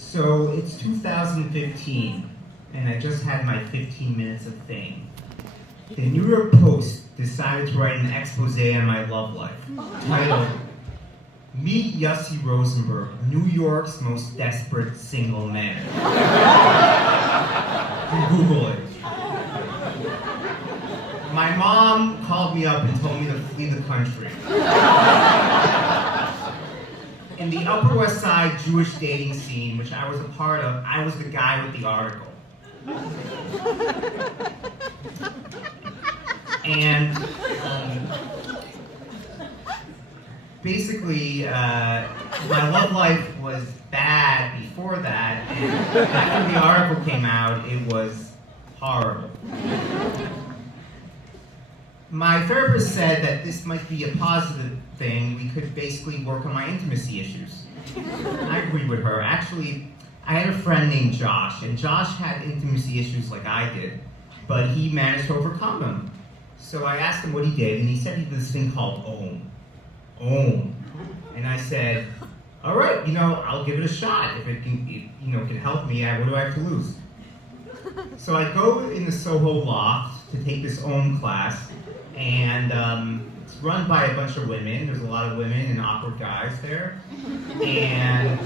So it's 2015, and I just had my 15 minutes of fame. The New York Post decided to write an expose on my love life, titled, "Meet Yossi Rosenberg, New York's most desperate single man." You Google it. My mom called me up and told me to flee the country. In the Upper West Side Jewish dating scene, which I was a part of, I was the guy with the article. And basically, my love life was bad before that, and after the article came out, it was horrible. My therapist said that this might be a positive thing. We could basically work on my intimacy issues. I agreed with her. Actually, I had a friend named Josh, and Josh had intimacy issues like I did, but he managed to overcome them. So I asked him what he did, and he said he did this thing called OM. OM. And I said, all right, I'll give it a shot. If it can help me, what do I have to lose? So I go in the Soho loft to take this OM class, and it's run by a bunch of women. There's a lot of women and awkward guys there. And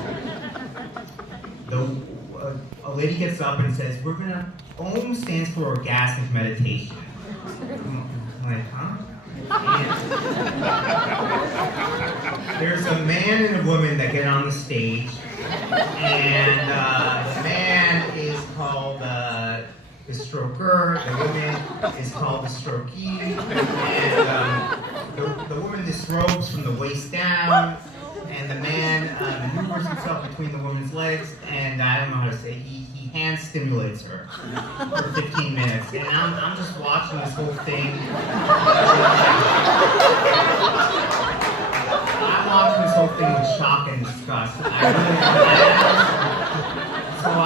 a lady gets up and says, OM stands for orgasmic meditation. I'm like, huh? And there's a man and a woman that get on the stage, and the man is called the stroker, the woman is called the strokee, and the woman disrobes from the waist down, and the man maneuvers himself between the woman's legs, and I don't know how to say, he hand stimulates her for 15 minutes, and I'm just watching this whole thing. I'm watching this whole thing with shock and disgust. So I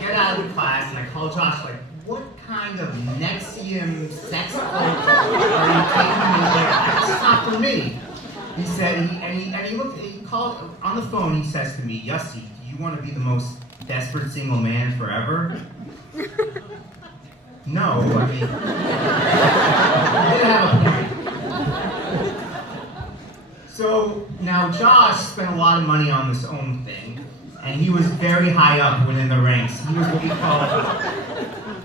get out of the class and I call Josh, like, what kind of Nexium sex cult are you taking me there? That's not for me. He said, he called on the phone, he says to me, Yossi, do you want to be the most desperate single man forever? No, I mean, I did have a point. So now Josh spent a lot of money on this OM thing, and he was very high up within the ranks. He was what we call,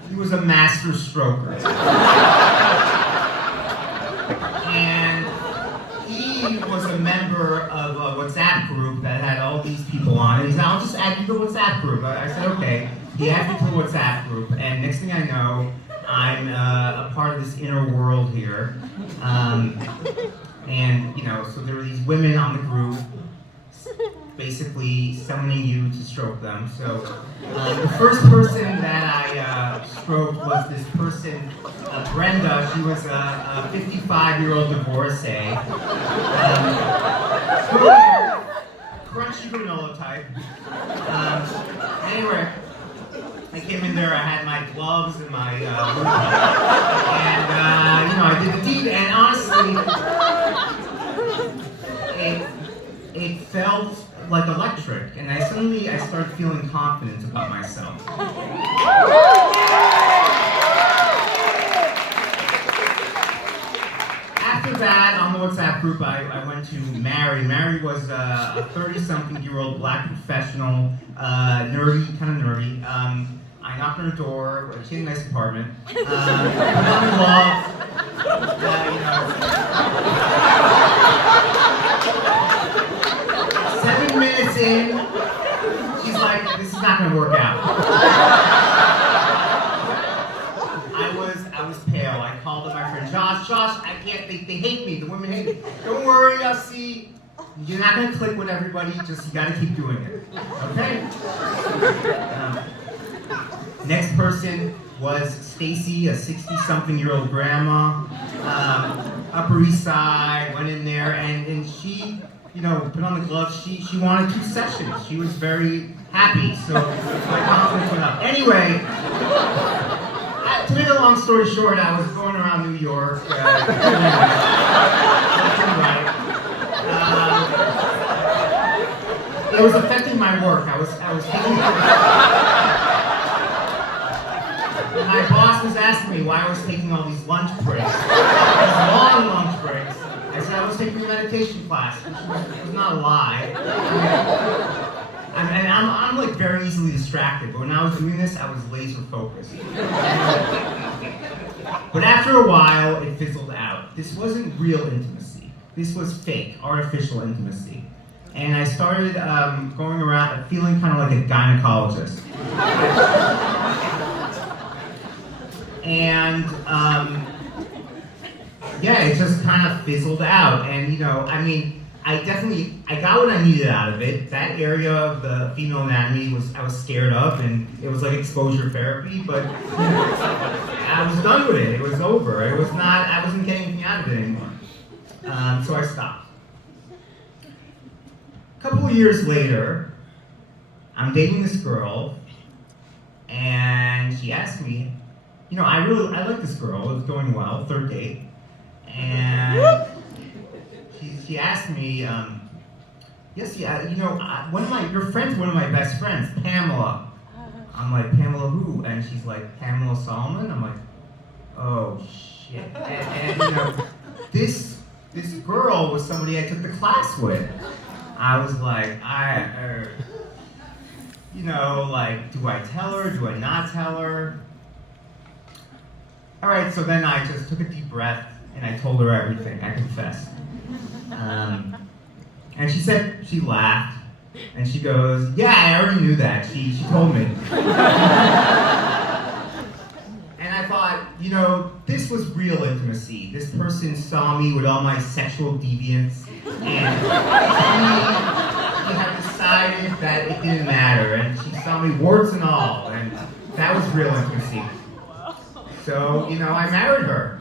he was a master stroker. And he was a member of a WhatsApp group that had all these people on it. He said, I'll just add you to the WhatsApp group. I said, okay. He added me to the WhatsApp group, and next thing I know, I'm a part of this inner world here. And, so there were these women on the group, basically summoning you to stroke them. So the first person that I stroked was this person, Brenda. She was a 55-year-old divorcee. Crunchy granola type. Anyway, I came in there, I had my gloves and my and I did the deed, and honestly, it felt like electric, and I started feeling confident about myself. After that, on the WhatsApp group, I went to Mary. Mary was a 30-something-year-old black professional, nerdy, kind of nerdy. I knocked on her door. She had a nice apartment. I'm in love. 7 minutes in, she's like, "This is not going to work out." I was pale. I called up my friend Josh. I can't. They hate me. The women hate me. Don't worry, Yossi. You're not going to click with everybody. Just you got to keep doing it. Okay. Next person was Stacy, a 60-something-year-old grandma, Upper East Side. Went in there, and she, put on the gloves. She wanted 2 sessions. She was very happy. So my confidence went up. Anyway. To make a long story short, I was going around New York, left and right. it was affecting my work. I was taking. My boss was asking me why I was taking all these lunch breaks, these long lunch breaks. I said I was taking a meditation class, which was not a lie. I'm like very easily distracted, but when I was doing this, I was laser focused. But after a while, it fizzled out. This wasn't real intimacy. This was fake, artificial intimacy. And I started going around feeling kind of like a gynecologist. And yeah, it just kind of fizzled out. And I got what I needed out of it. That area of the female anatomy I was scared of, and it was like exposure therapy, but I was done with it. It was over. I wasn't getting anything out of it anymore. So I stopped. A couple of years later, I'm dating this girl, and she asked me, I like this girl. It was going well, third date. And she asked me, your friend's one of my best friends, Pamela. I'm like, Pamela who? And she's like, Pamela Solomon? I'm like, oh shit. And this girl was somebody I took the class with. I was like, do I tell her? Do I not tell her? All right, so then I just took a deep breath and I told her everything. I confessed. And she laughed, and she goes, yeah, I already knew that. She told me. And I thought, this was real intimacy. This person saw me with all my sexual deviance, and she had decided that it didn't matter, and she saw me warts and all, and that was real intimacy. So, I married her.